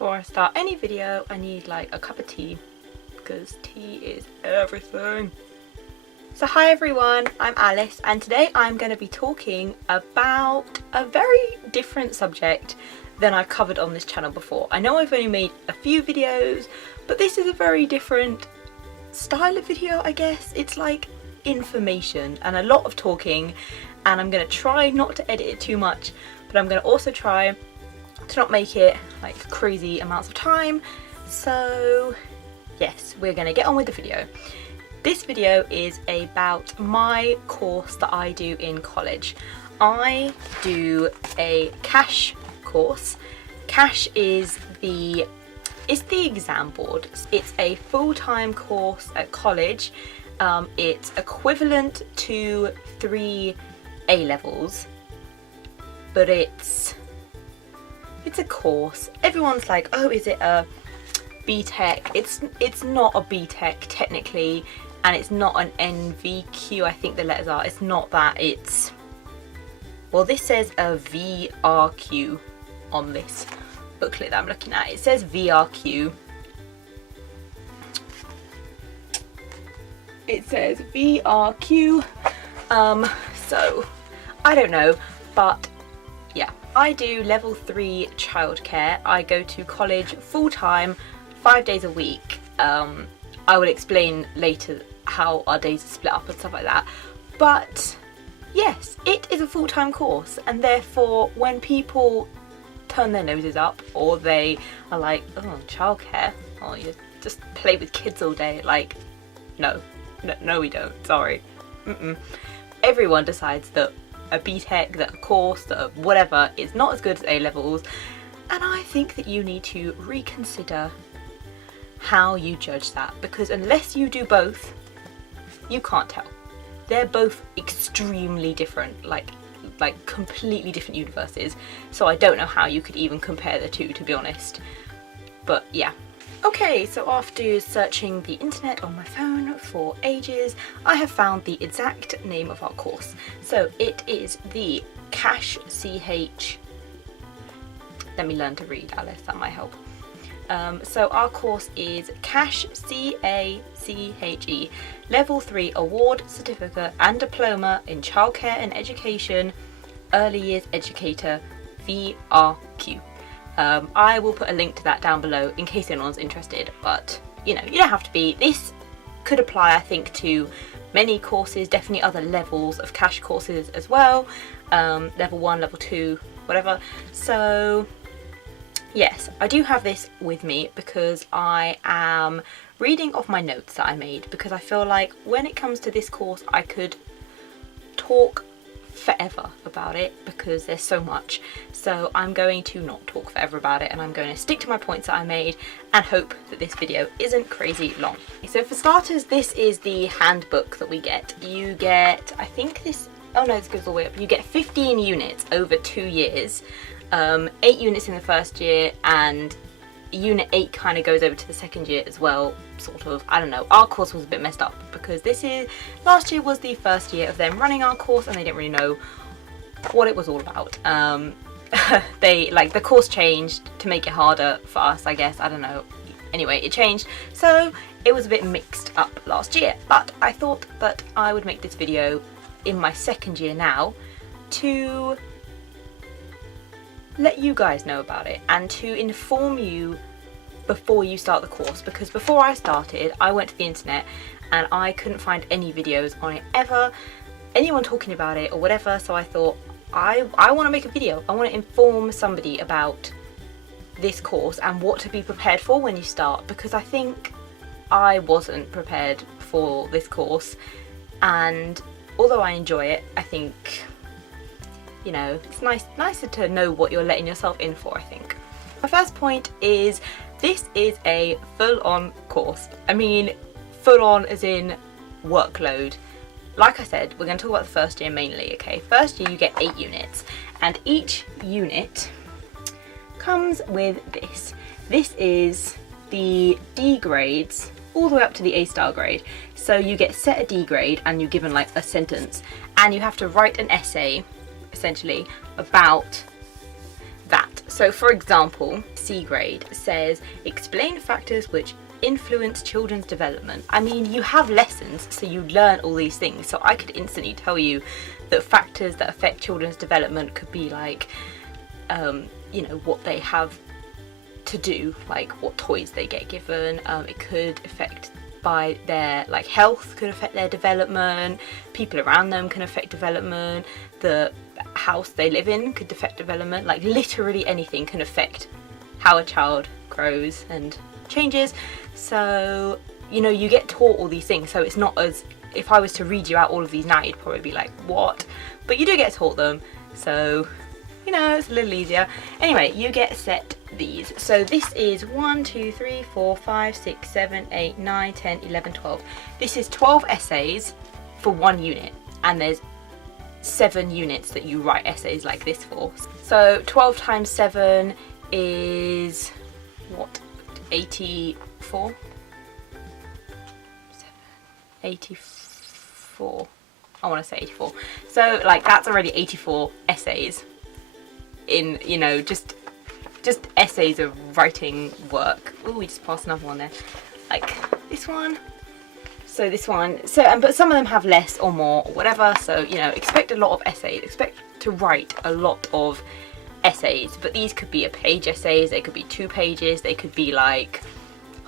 before I start any video, I need like a cup of tea, because tea is everything. So hi everyone, I'm Alice, and today I'm going to be talking about a very different subject than I've covered on this channel before. I know I've only made a few videos, but this is a very different style of video, I guess. It's like information and a lot of talking, and I'm going to try not to edit it too much, but I'm going to also try to not make it like crazy amounts of time. So yes, we're going to get on with the video. This video is about my course that I do in college. I do a cash course. Cash is the exam board. It's a full-time course at college. It's equivalent to 3 A-levels, but it's a course. Everyone's like, oh, is it a BTEC? It's not a BTEC technically, and it's not an NVQ, I think the letters are. It's not that. It's, well, this says a VRQ on this booklet that I'm looking at. It says VRQ. It says VRQ. So I don't know, but yeah, I do level 3 childcare. I go to college full-time, 5 days a week. I will explain later how our days are split up and stuff like that. But yes, it is a full-time course, and therefore when people turn their noses up or they are like, oh, childcare, oh, you just play with kids all day, like, no we don't, sorry. Everyone decides that a BTEC, that a course, that a whatever is not as good as A-levels, and I think that you need to reconsider how you judge that, because unless you do both, you can't tell. They're both extremely different, like completely different universes, so I don't know how you could even compare the two, to be honest. But yeah. Okay, so after searching the internet on my phone for ages, I have found the exact name of our course. So it is the Cash CH. Let me learn to read, Alice, that might help. So our course is Cash CACHE Level 3 Award, Certificate and Diploma in Childcare and Education, Early Years Educator, VRQ. I will put a link to that down below in case anyone's interested, but you know, you don't have to be. This could apply, I think, to many courses, definitely other levels of cash courses as well, level 1, level 2, whatever. So yes, I do have this with me because I am reading off my notes that I made, because I feel like when it comes to this course I could talk forever about it because there's so much. So I'm going to not talk forever about it, and I'm going to stick to my points that I made and hope that this video isn't crazy long. So for starters, this is the handbook that we get. You get, I think this, oh no, this goes all the way up. You get 15 units over 2 years. 8 units in the first year, and unit 8 kind of goes over to the second year as well, sort of. I don't know, our course was a bit messed up because last year was the first year of them running our course, and they didn't really know what it was all about. The course changed to make it harder for us, I guess, I don't know. Anyway, it changed, so it was a bit mixed up last year, but I thought that I would make this video in my second year now to let you guys know about it and to inform you before you start the course, because before I started I went to the internet and I couldn't find any videos on it ever, anyone talking about it or whatever. So I thought I want to make a video. I want to inform somebody about this course and what to be prepared for when you start, because I think I wasn't prepared for this course, and although I enjoy it, I think, you know, it's nicer to know what you're letting yourself in for, I think. My first point is this is a full-on course. I mean, full-on as in workload. Like I said, we're going to talk about the first year mainly, okay? First year you get 8 units, and each unit comes with this. This is the D grades all the way up to the A-star grade. So you get set a D grade and you're given like a sentence, and you have to write an essay essentially about that. So for example, C grade says explain factors which influence children's development. I mean, you have lessons, so you learn all these things, so I could instantly tell you that factors that affect children's development could be like you know, what they have to do, like what toys they get given. It could affect by their like health, could affect their development, people around them can affect development, the house they live in could affect development, like literally anything can affect how a child grows and changes. So, you know, you get taught all these things, so it's not as, if I was to read you out all of these now, you'd probably be like, what? But you do get taught them, so, you know, it's a little easier. Anyway, you get set these. So this is 1, 2, 3, 4, 5, 6, 7, 8, 9, 10, 11, 12. This is 12 essays for 1 unit, and there's 7 units that you write essays like this for. So 12 times 7 is, what, 84? 84. I want to say 84. So like that's already 84 essays in, you know, just essays of writing work. Oh, we just passed another one there. Like this one. So this one. So but some of them have less or more or whatever. So, you know, expect a lot of essays. Expect to write a lot of essays. But these could be a page essays. They could be 2 pages. They could be like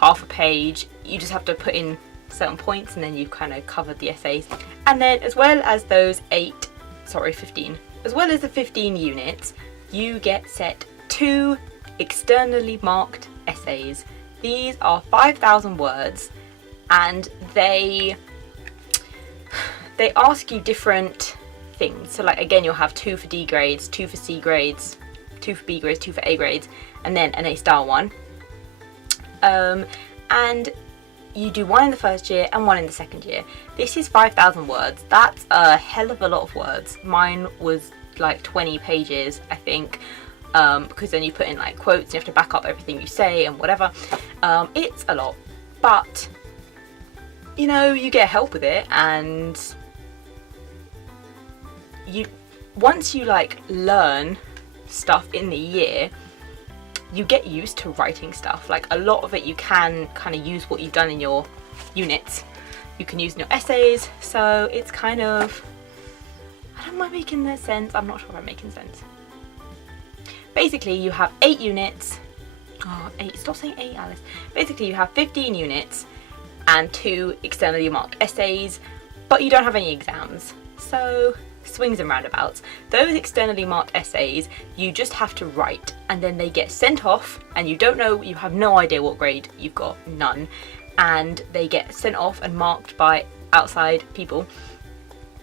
half a page. You just have to put in certain points and then you've kind of covered the essays. And then as well as those 15, as well as the 15 units, you get set 2 externally marked essays. These are 5,000 words, and they ask you different things. So like again, you'll have 2 for D grades, 2 for C grades, 2 for B grades, 2 for A grades, and then an A star one. And you do 1 in the first year and 1 in the second year. This is 5,000 words. That's a hell of a lot of words. Mine was like 20 pages, I think, because then you put in like quotes and you have to back up everything you say and whatever. It's a lot, but you know, you get help with it, and once you like learn stuff in the year, you get used to writing stuff. Like a lot of it you can kind of use what you've done in your units, you can use in your essays, so it's kind of, I don't know, am I making that sense? I'm not sure if I'm making sense. Basically you have 8 units. Oh, 8, stop saying 8, Alice. Basically you have 15 units and 2 externally marked essays, but you don't have any exams, so swings and roundabouts. Those externally marked essays you just have to write, and then they get sent off, and you don't know, you have no idea what grade you've got, none, and they get sent off and marked by outside people,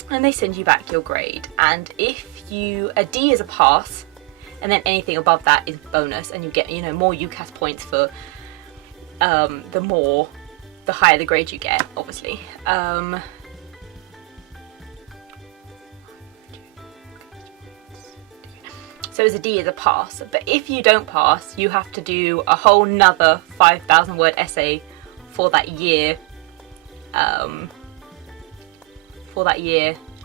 and they send you back your grade. And if a D is a pass, and then anything above that is bonus, and you get, you know, more UCAS points for the higher the grade you get, obviously. So as a D is a pass, but if you don't pass, you have to do a whole nother 5,000 word essay for that year, and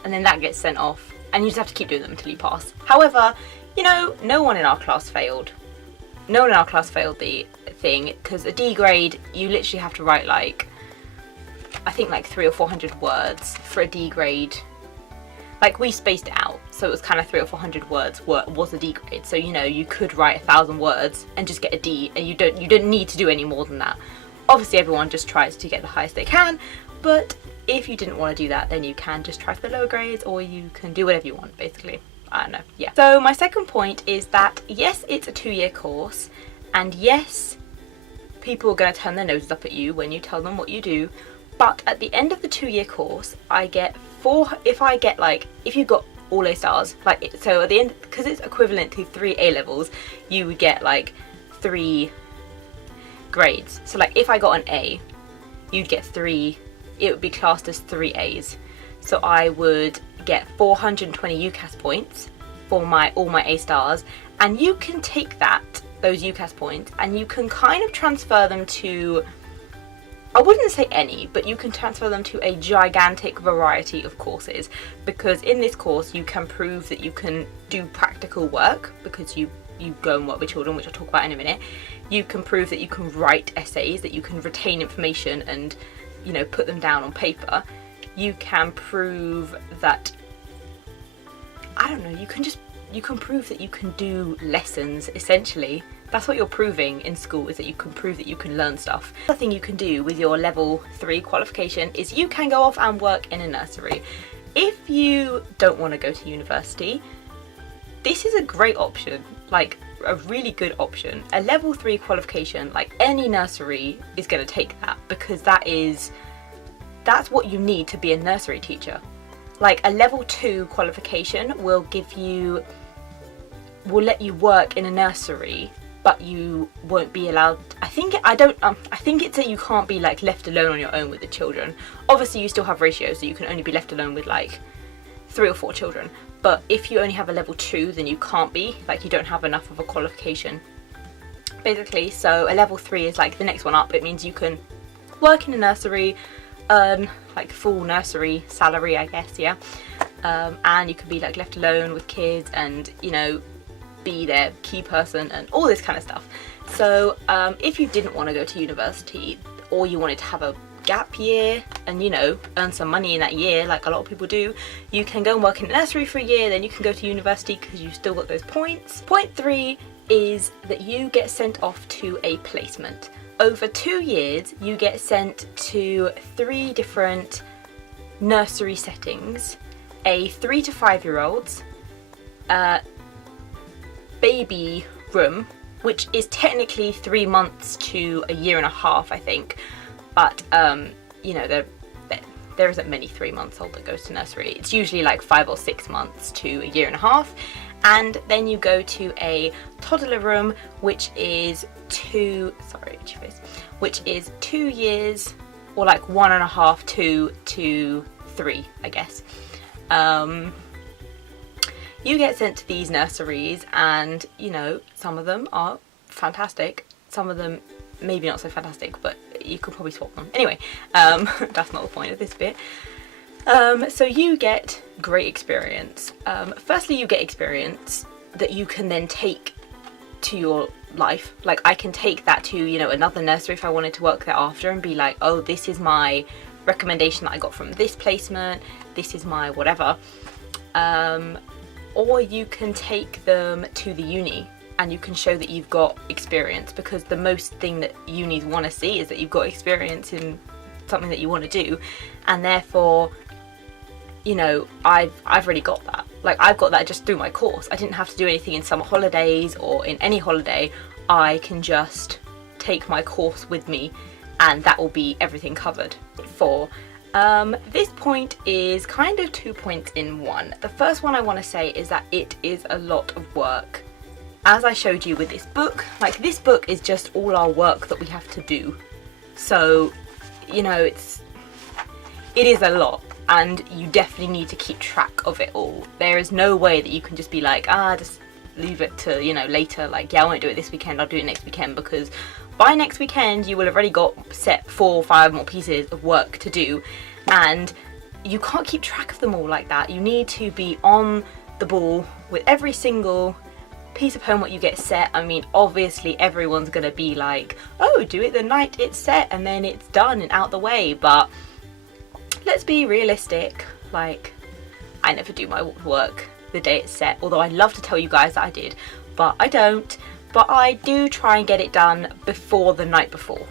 then that gets sent off, and you just have to keep doing them until you pass. However, you know, no one in our class failed. No one in our class failed the thing, because a D grade, you literally have to write like, I think like 300 or 400 words for a D grade. Like we spaced it out, so it was kind of 300 or 400 words was a D grade. So, you know, you could write 1,000 words and just get a D, and you don't need to do any more than that. Obviously everyone just tries to get the highest they can, but if you didn't want to do that, then you can just try for the lower grades, or you can do whatever you want, basically. I don't know, yeah. So my second point is that yes, it's a 2-year course, and yes, people are going to turn their noses up at you when you tell them what you do, but at the end of the 2-year course, I get 4, if you got all A stars, like, so at the end, because it's equivalent to 3 A levels, you would get like 3 grades. So like if I got an A, you'd get 3, it would be classed as 3 A's. So I would get 420 UCAS points for all my A stars, and you can take those UCAS points, and you can kind of transfer them to, I wouldn't say any, but you can transfer them to a gigantic variety of courses, because in this course you can prove that you can do practical work because you you go and work with children, which I'll talk about in a minute. You can prove that you can write essays, that you can retain information and, you know, put them down on paper. You can prove that, I don't know, you can prove that you can do lessons, essentially. That's what you're proving in school, is that you can prove that you can learn stuff. Another thing you can do with your level 3 qualification is you can go off and work in a nursery. If you don't want to go to university, this is a great option, like a really good option. A level 3 qualification, like any nursery is going to take that, because that's what you need to be a nursery teacher. Like a level 2 qualification will let you work in a nursery, but you won't be allowed, I think it's that you can't be like left alone on your own with the children. Obviously you still have ratios, so you can only be left alone with like 3 or 4 children. But if you only have a level 2, then you can't be, like you don't have enough of a qualification, basically. So a level 3 is like the next one up. It means you can work in a nursery, earn like full nursery salary, I guess, yeah. And you can be like left alone with kids and, you know, be their key person and all this kind of stuff. So if you didn't want to go to university, or you wanted to have a gap year and, you know, earn some money in that year like a lot of people do, you can go and work in a nursery for a year, then you can go to university because you've still got those points. Point 3 is that you get sent off to a placement. Over 2 years you get sent to 3 different nursery settings: a 3 to 5 year olds, baby room, which is technically 3 months to a year and a half, I think, but you know, there isn't many 3 months old that goes to nursery. It's usually like 5 or 6 months to a year and a half. And then you go to a toddler room, which is 2 years, or like 1.5 to 3, I guess. You get sent to these nurseries, and, you know, some of them are fantastic, some of them maybe not so fantastic, but you could probably swap them. Anyway, that's not the point of this bit. So you get great experience. Firstly, you get experience that you can then take to your life. Like, I can take that to, you know, another nursery if I wanted to work there after and be like, oh, this is my recommendation that I got from this placement, this is my whatever. Or you can take them to the uni and you can show that you've got experience, because the most thing that unis want to see is that you've got experience in something that you want to do. And therefore, you know, I've already got that. Like, I've got that just through my course. I didn't have to do anything in summer holidays or in any holiday. I can just take my course with me and that will be everything covered. This point is kind of 2 points in one. The first one I want to say is that it is a lot of work. As I showed you with this book, like, this book is just all our work that we have to do. So, you know, it is a lot, and you definitely need to keep track of it all. There is no way that you can just be like, just leave it to, you know, later, like, yeah, I won't do it this weekend, I'll do it next weekend, because by next weekend you will have already got set 4 or 5 more pieces of work to do, and you can't keep track of them all like that. You need to be on the ball with every single piece of homework you get set. I mean, obviously everyone's gonna be like, oh, do it the night it's set and then it's done and out the way, but let's be realistic. Like, I never do my work the day it's set, although I'd love to tell you guys that I did, but I don't. But I do try and get it done before the night before.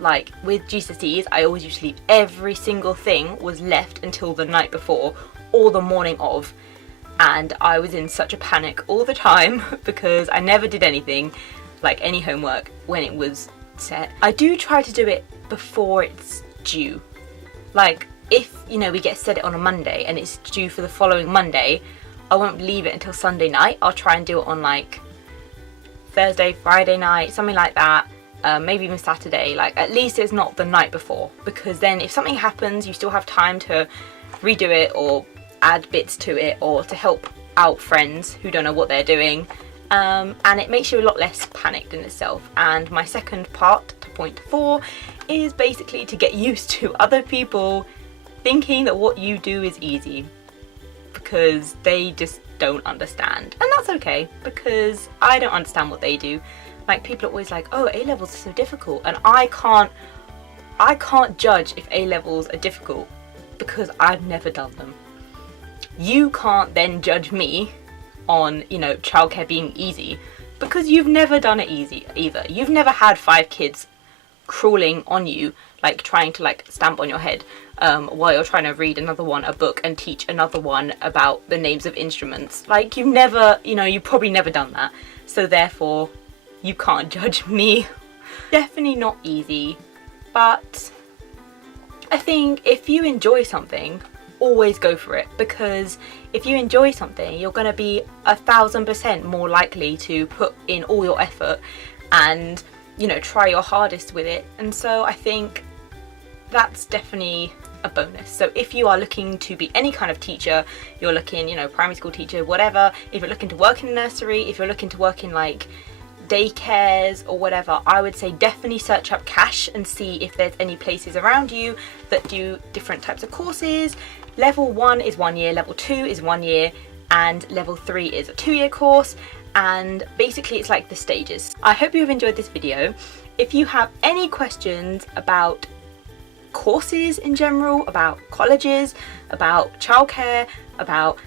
Like, with GCSEs, I always used to leave every single thing was left until the night before or the morning of, and I was in such a panic all the time because I never did anything, like any homework, when it was set. I do try to do it before it's due. Like, if, you know, we get set it on a Monday and it's due for the following Monday, I won't leave it until Sunday night. I'll try and do it on like Thursday, Friday night, something like that. Maybe even Saturday. Like, at least it's not the night before, because then if something happens, you still have time to redo it or add bits to it, or to help out friends who don't know what they're doing, and it makes you a lot less panicked in itself. And my second part, to point 4, is basically to get used to other people thinking that what you do is easy, because they just don't understand. And that's okay, because I don't understand what they do. Like, people are always like, oh, A-levels are so difficult, and I can't judge if A-levels are difficult because I've never done them. You can't then judge me on, you know, childcare being easy because you've never done it easy either. You've never had 5 kids crawling on you, like trying to like stamp on your head while you're trying to read another one a book and teach another one about the names of instruments. Like, you've never, you know, you've probably never done that, so therefore you can't judge me. Definitely not easy, but I think if you enjoy something, always go for it, because if you enjoy something, you're going to be 1000% more likely to put in all your effort and, you know, try your hardest with it. And so I think that's definitely a bonus. So if you are looking to be any kind of teacher, you're looking, you know, primary school teacher, whatever, if you're looking to work in a nursery, if you're looking to work in like daycares or whatever, I would say definitely search up cash and see if there's any places around you that do different types of courses. Level 1 is 1 year, level 2 is 1 year, and level 3 is a 2-year course, and basically it's like the stages. I hope you've enjoyed this video. If you have any questions about courses in general, about colleges, about childcare, about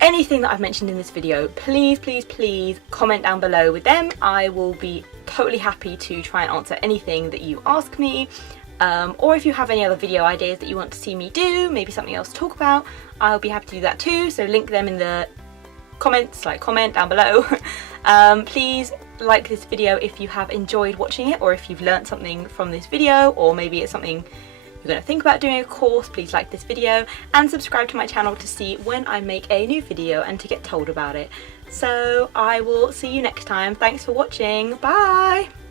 anything that I've mentioned in this video, please comment down below with them. I will be totally happy to try and answer anything that you ask me. Or if you have any other video ideas that you want to see me do, maybe something else to talk about, I'll be happy to do that too, so link them in the comments, like comment down below. Please like this video if you have enjoyed watching it, or if you've learned something from this video, or maybe it's something you're going to think about doing a course. Please like this video and subscribe to my channel to see when I make a new video and to get told about it. So I will see you next time. Thanks for watching. Bye!